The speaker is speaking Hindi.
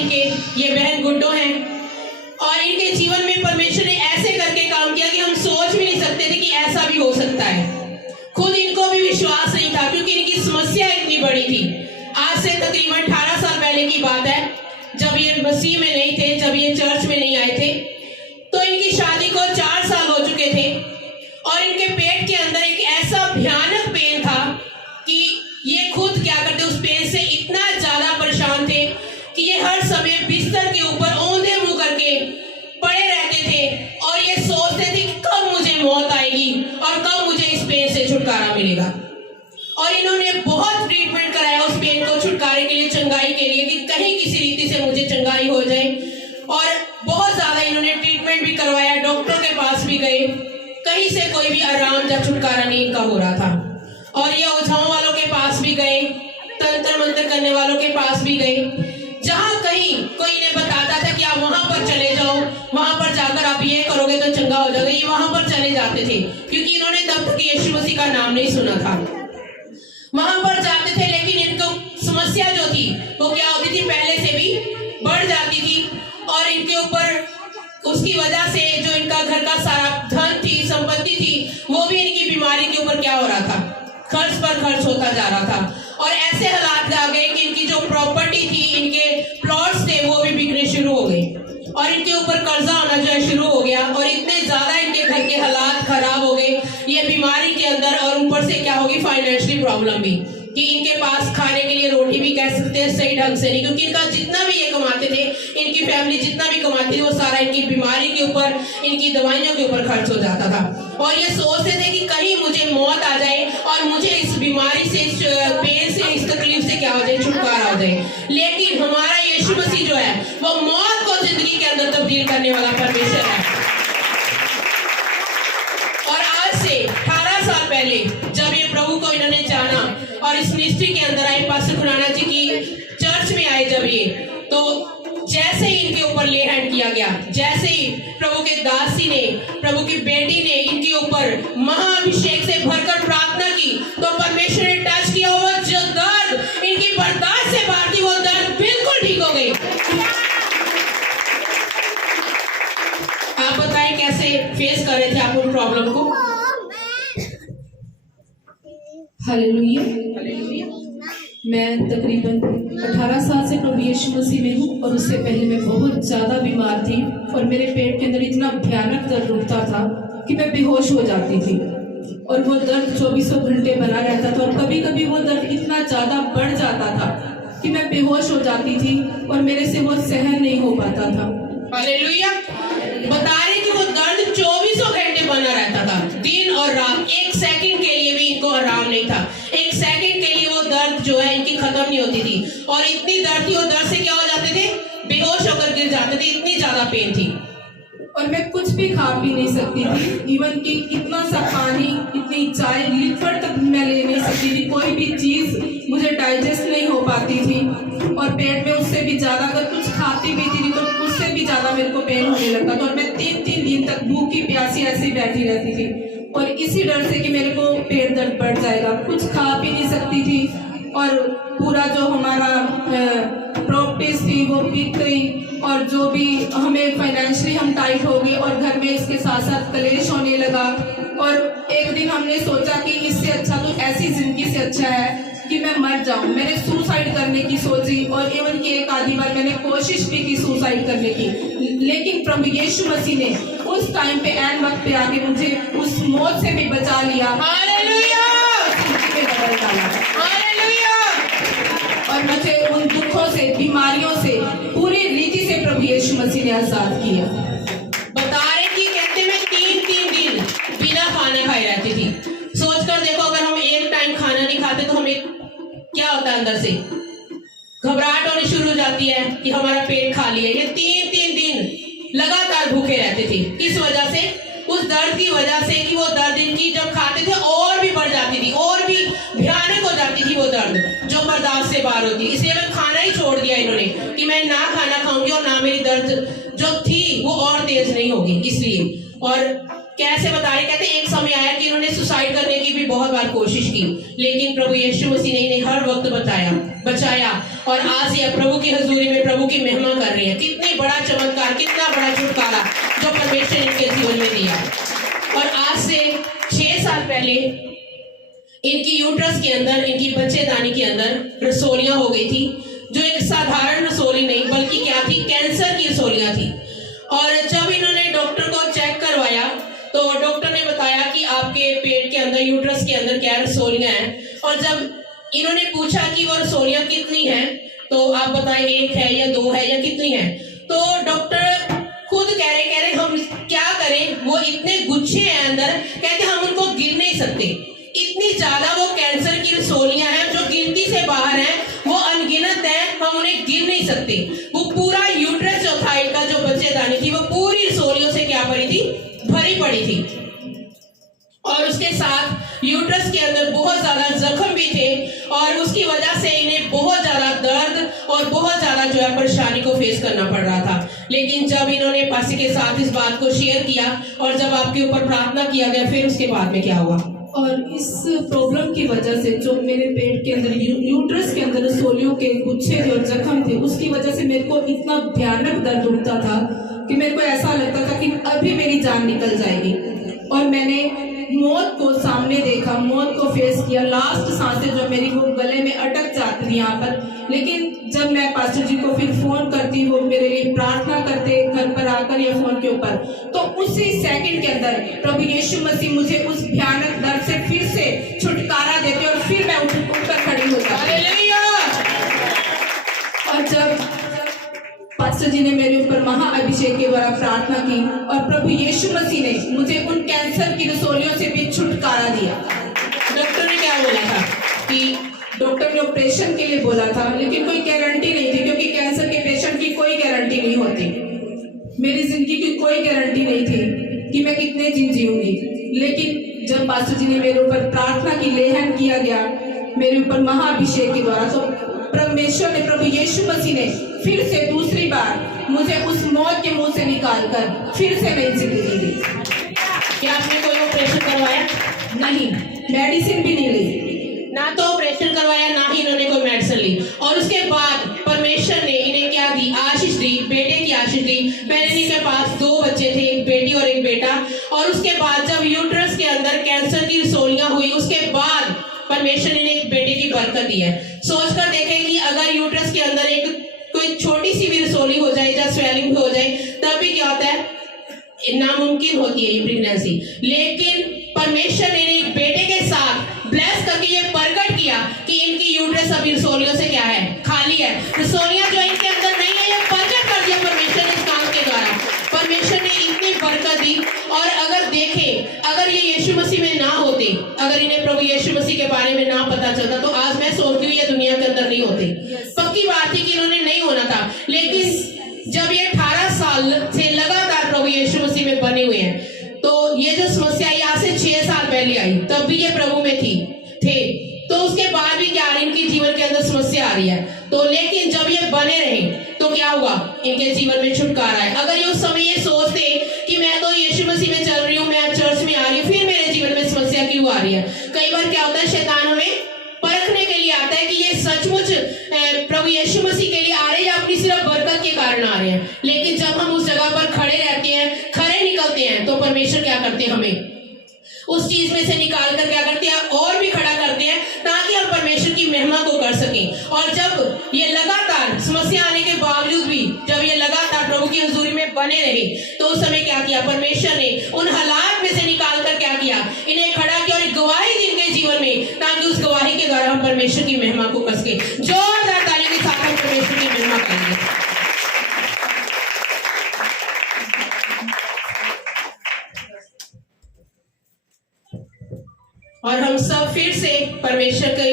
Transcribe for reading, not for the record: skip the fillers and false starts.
इनके, ये बहन गुड्डो हैं, और इनके जीवन में परमेश्वर ने ऐसे करके काम किया कि हम सोच भी नहीं सकते थे कि ऐसा भी हो सकता है। खुद इनको भी विश्वास नहीं था, क्योंकि इनकी समस्या इतनी बड़ी थी। आज से तकरीबन 18 साल पहले की बात है, जब ये मसीह में नहीं थे, जब ये चर्च में नहीं आए थे, तो इनकी शादी को 4 साल हो चुके थे, और इनके पेट के अंदर एक ऐसा भयानक पेन था कि ये खुद क्या करते, उस पेन से इतना ज्यादा परेशान थे कि ये हर समय बिस्तर के ऊपर औंधे मुंह करके पड़े रहते थे, और ये सोचते थे कि कब मुझे मौत आएगी और कब मुझे इस पेन से छुटकारा मिलेगा। और इन्होंने बहुत ट्रीटमेंट कराया उस पेन को छुटकारे के लिए, चंगाई के लिए, कि कहीं किसी रीति से मुझे चंगाई हो जाए। और बहुत ज्यादा इन्होंने ट्रीटमेंट भी करवाया, डॉक्टरों के पास भी गए, कहीं से कोई भी आराम या छुटकारा नहीं इनका हो रहा था। और ये ओझाओं वालों के पास भी गए, तंत्र मंत्र करने वालों के पास भी गए, जहां कहीं कोई इन्हें बताता था कि आप वहां पर चले जाओ, वहां पर जाकर आप ये करोगे तो चंगा हो जाएगा, ये वहां पर चले जाते थे, क्योंकि इन्होंने तब तक यीशु मसीह का नाम नहीं सुना था। वहां पर जाते थे, लेकिन इनको समस्या जो थी वो क्या होती थी, पहले से भी बढ़ जाती थी, और इनके ऊपर उसकी वजह से जो इनका घर का सारा धन थी, संपत्ति थी, वो भी इनकी बीमारी के ऊपर क्या हो रहा था, खर्च पर खर्च होता जा रहा था। और ऐसे हालात आ गए कि इनकी जो प्रॉपर्टी थी, इनके प्लॉट्स थे, वो भी बिकने शुरू हो गए, और इनके ऊपर कर्जा होना जो है शुरू हो गया, और इतने ज्यादा इनके घर के हालात खराब हो गए ये बीमारी के अंदर, और ऊपर से क्या होगी, फाइनेंशियली प्रॉब्लम भी, कि इनके पास खाने के लिए रोटी भी कह सकते हैं सही ढंग से नहीं, क्योंकि इनका जितना भी ये कमाते थे, इनकी फैमिली जितना भी कमाती थी, वो सारा इनकी बीमारी के ऊपर, इनकी दवाइयों के ऊपर खर्च हो जाता था। और ये सोचते थे कि कहीं मुझे मौत आ जाए और मुझे इस बीमारी से, इस पेन से, इस तकलीफ से क्या हो जाए, छुटकारा हो जाए। लेकिन हमारा यीशु मसीह जो है वो मौत को जिंदगी के अंदर तब्दील करने वाला परमेश्वर है। और आज से 18 साल पहले जब ये प्रभु को इन्होंने जाना और इस मिनिस्ट्री के अंदर आए, पास्टर खुराना जी की चर्च में आए जब ये, तो जैसे ही इनके ऊपर ले हैंड किया गया, जैसे ही प्रभु के दासी ने, प्रभु की बेटी ने इनके ऊपर महाअभिषेक से भरकर प्रार्थना की, तो परमेश्वर ने टच किया, वो जो दर्द इनकी बर्दाश्त से बाहर थी, वो दर्द बिल्कुल ठीक हो गई। आप बताएं कैसे फेस कर रहे थे आप उन प्रॉब्लम को? Hallelujah, hallelujah. मैं तकरीबन 18 साल से प्रभु यीशु मसीह में हूँ, और उससे पहले मैं बहुत ज़्यादा बीमार थी, और मेरे पेट के अंदर इतना भयानक दर्द उठता था कि मैं बेहोश हो जाती थी, और वो दर्द 24 घंटे बना रहता था, और कभी कभी वो दर्द इतना ज़्यादा बढ़ जाता था कि मैं बेहोश हो जाती थी, और मेरे से वो सहन नहीं हो पाता था। हालेलुया। बता रहे कि वो दर्द 24 घंटे बना रहता था, दिन और रात, एक सेकंड के लिए भी इनको आराम नहीं था, एक सेकंड के लिए वो दर्द जो है इनकी खत्म नहीं होती थी, और इतनी दर्द थी, वो दर्द से क्या हो जाते थे, बेहोश होकर गिर जाते थे, इतनी ज्यादा पेन थी। और मैं कुछ भी खा पी नहीं सकती थी, इवन कि कितना सा पानी, इतनी चाय, लिक्विड तक मैं ले नहीं सकती थी, कोई भी चीज मुझे डाइजेस्ट नहीं हो पाती थी, और पेट में उससे भी ज्यादा अगर कुछ खाती भी थी तो उससे भी ज्यादा मेरे को पेन होने लगता था, और मैं 3-3 दिन तक भूखी प्यासी ऐसी बैठी रहती थी, और इसी डर से कि मेरे को पेट दर्द बढ़ जाएगा, कुछ खा पी नहीं सकती थी, और पूरा जो हमारा प्रॉपर्टीज थी वो बिक गई, और जो भी हमें फाइनेंशियली हम टाइट हो गए, और घर में इसके साथ साथ कलेश होने लगा। और एक दिन हमने सोचा कि इससे अच्छा तो ऐसी जिंदगी से अच्छा है कि मैं मर जाऊं। मैंने सुसाइड करने की सोची, और इवन कि एक आधी बार मैंने कोशिश भी की सुसाइड करने की, लेकिन प्रभु यीशु मसीह ने उस टाइम पे, एन वक्त पे आके मुझे उस मौत से भी बचा लिया। हालेलुया, बदल डाला, हालेलुया। और मुझे उन दुखों से, बीमारियों से पूरी रीति से प्रभु यीशु मसीह ने आजाद किया। बता रहे कि कहते मैं 3-3 दिन बिना खाना खाए रहती थी। सोचकर देखो, अगर हम एक टाइम खाना नहीं खाते तो हमें क्या होता है, अंदर से घबराहट होनी शुरू हो जाती है कि हमारा पेट खाली है। ये 3-3 दिन लगातार भूखे रहते थे, किस वजह से, उस दर्द की वजह से, कि वो दर्द इनकी जब खाते थे और भी बढ़ जाती थी, और भी भयानक हो जाती थी वो दर्द, जो बर्दाश्त से बाहर होती। इसलिए मैं खाना ही छोड़ दिया इन्होंने, कि मैं ना खाना खाऊंगी और ना मेरी दर्द जो थी वो और तेज नहीं होगी, इसलिए। और कैसे बता रहे, कहते एक समय आया कि इन्होंने सुसाइड करने की भी बहुत बार कोशिश की, लेकिन प्रभु यीशु मसीह ने इन्हें हर वक्त बचाया, और आज ये प्रभु की हजूरी में प्रभु की महिमा कर रही है। कितनी बड़ा चमत्कार, कितना बड़ा छुटकारा जो परमेश्वर ने इनके जीवन में दिया। और आज से 6 साल पहले इनकी यूट्रस के अंदर, इनकी बच्चेदानी के अंदर रसोलियां हो गई थी, जो एक साधारण रसोली नहीं बल्कि क्या थी, कैंसर की रसोलियां थी। और जब इन्होंने डॉक्टर को चेक करवाया तो डॉक्टर ने बताया कि आपके पेट के अंदर, यूट्रस के अंदर क्या रसोलियां हैं। और जब इन्होंने पूछा कि वो रसोलियां कितनी हैं, तो आप बताएं 1 है या 2 है या कितनी है। तो डॉक्टर खुद कह रहे हम क्या करें, वो इतने गुच्छे हैं अंदर, कहते हम उनको गिन नहीं सकते, इतनी ज्यादा वो कैंसर की रसोलियां हैं जो गिनती से बाहर हैं, वो अनगिनत है, हम उन्हें गिन नहीं सकते। वो पूरा यूट्रस जो था इनका, जो बच्चेदानी थी, वो पूरी रसोलियों से क्या भरी थी, भरी पड़ी थी। और उसके साथ यूट्रस के अंदर बहुत ज्यादा जख्म भी थे और उसकी वजह से इन्हें बहुत ज्यादा दर्द और बहुत ज्यादा जो है परेशानी को फेस करना पड़ रहा था। लेकिन जब इन्होंने पासी के साथ इस बात को शेयर किया और जब आपके ऊपर प्रार्थना किया गया, फिर उसके बाद में क्या हुआ? और इस प्रॉब्लम की वजह से जो मेरे पेट के अंदर, यूट्रस के अंदर रसोलियों के गुच्छे थे और जख्म थे, उसकी वजह से मेरे को इतना भयानक दर्द उठता था कि मेरे को ऐसा लगता था कि अभी मेरी जान निकल जाएगी। और मैंने मौत को सामने देखा, मौत को फेस किया। लास्ट सांसें जो मेरी वो गले में अटक जाती थी यहाँ पर। लेकिन जब मैं पास्टर जी को फिर फोन करती, वो मेरे लिए प्रार्थना करते घर पर आकर या फोन के ऊपर, तो उसी सेकंड के अंदर प्रभु यीशु मसीह मुझे उस भयानक दर्द से फिर से छुटकारा देते और फिर मैं उठकर खड़ी हो जाती। और जब पास्टर जी ने मेरे ऊपर महाअभिषेक के द्वारा प्रार्थना की और प्रभु यीशु मसीह ने मुझे उन कैंसर की रसोलियों से भी छुटकारा दिया। डॉक्टर ने क्या बोला था? कि डॉक्टर ने ऑपरेशन के लिए बोला था, लेकिन कोई गारंटी नहीं थी, क्योंकि कैंसर के पेशेंट की कोई गारंटी नहीं होती। मेरी जिंदगी की कोई गारंटी नहीं थी कि मैं कितने दिन जीऊंगी। लेकिन जब पास्टर जी ने मेरे ऊपर प्रार्थना की, लेहन किया गया मेरे ऊपर महाअभिषेक के द्वारा, तो परमेश्वर ने, प्रभु यीशु मसीह ने फिर से दूसरी बार मुझे उस मौत के मुंह से निकालकर फिर से नई जिंदगी दी। क्या आपने कोई ऑपरेशन करवाया? नहीं, मेडिसिन भी नहीं ली, ना तो ऑपरेशन करवाया, ना ही इन्होंने कोई मेडिसिन ली। और उसके बाद परमेश्वर ने इन्हें क्या दी? आशीष दी, बेटे की आशीष दी। पहले इनके पास 2 बच्चे थे, एक बेटी और एक बेटा। और उसके बाद जब यूट्रस के अंदर कैंसर की रसोलियां हुई, उसके बाद परमेश्वर ने एक बेटे की बरकत दी है। सोचकर देखें कि अगर यूट्रस के अंदर एक कोई छोटी सी भी रसोली हो जाए या स्वेलिंग हो जाए, तब भी क्या होता है, नामुमकिन होती है ये प्रेगनेंसी। लेकिन परमेश्वर ने एक बेटे के साथ ब्लेस करके ये प्रकट किया कि इनकी यूट्रस अभी रसोलियों से क्या है, खाली है। रसोलियां जो इनके अंदर नहीं है, ये प्रकट कर दिया परमेश्वर ने इस काम के द्वारा। परमेश्वर ने इतनी बरकत दी। और अगर देखें, अगर ये यीशु मसीह में ना होते, अगर इन्हें प्रभु यीशु मसीह के बारे में ना पता चलता, तो आज मैं सोचती हूँ ये दुनिया के अंदर नहीं होते। पक्की बात थी कि इन्होंने नहीं होना था। लेकिन जब ये 18 साल से लगातार प्रभु यीशु मसीह में बने हुए हैं, तो ये जो समस्या यहाँ से 6 साल पहले आई, तब भी ये प्रभु में थे। तो उसके बाद भी क्या, इनके जीवन के अंदर समस्या आ रही है। तो लेकिन जब ये बने रहे तो क्या हुआ, इनके जीवन में छुटकारा है। अगर ये उस समय ये सोचते कि मैं तो यीशु मसीह में चल रही हूँ, मैं चर्च में आ रही हूँ, फिर मेरे जीवन में समस्या क्यों आ रही है? कई बार क्या होता है, शैतान हमें परखने के लिए आता है कि ये सचमुच प्रभु यीशु मसीह के लिए आ रहे हैं या अपनी सिर्फ बरकत के कारण आ रहे हैं। लेकिन जब हम उस जगह पर खड़े रहते हैं, खड़े निकलते हैं, तो परमेश्वर क्या करते हैं, हमें उस चीज में से निकाल कर क्या करते हैं, और भी खड़ा करते हैं, ताकि हम परमेश्वर की महिमा को कर सकें। और जब ये लगातार समस्या आने के बावजूद भी जब ये लगातार प्रभु की हुजूरी में बने रहे, तो उस समय क्या किया परमेश्वर ने, उन हालात में से निकाल कर क्या किया, इन्हें खड़ा किया और एक गवाही दी इनके जीवन में, ताकि उस गवाही के द्वारा हम परमेश्वर की महिमा को कर सके। जोरदार तालियों के साथ हम परमेश्वर की महिमा करेंगे। और हम सब फिर से परमेश्वर के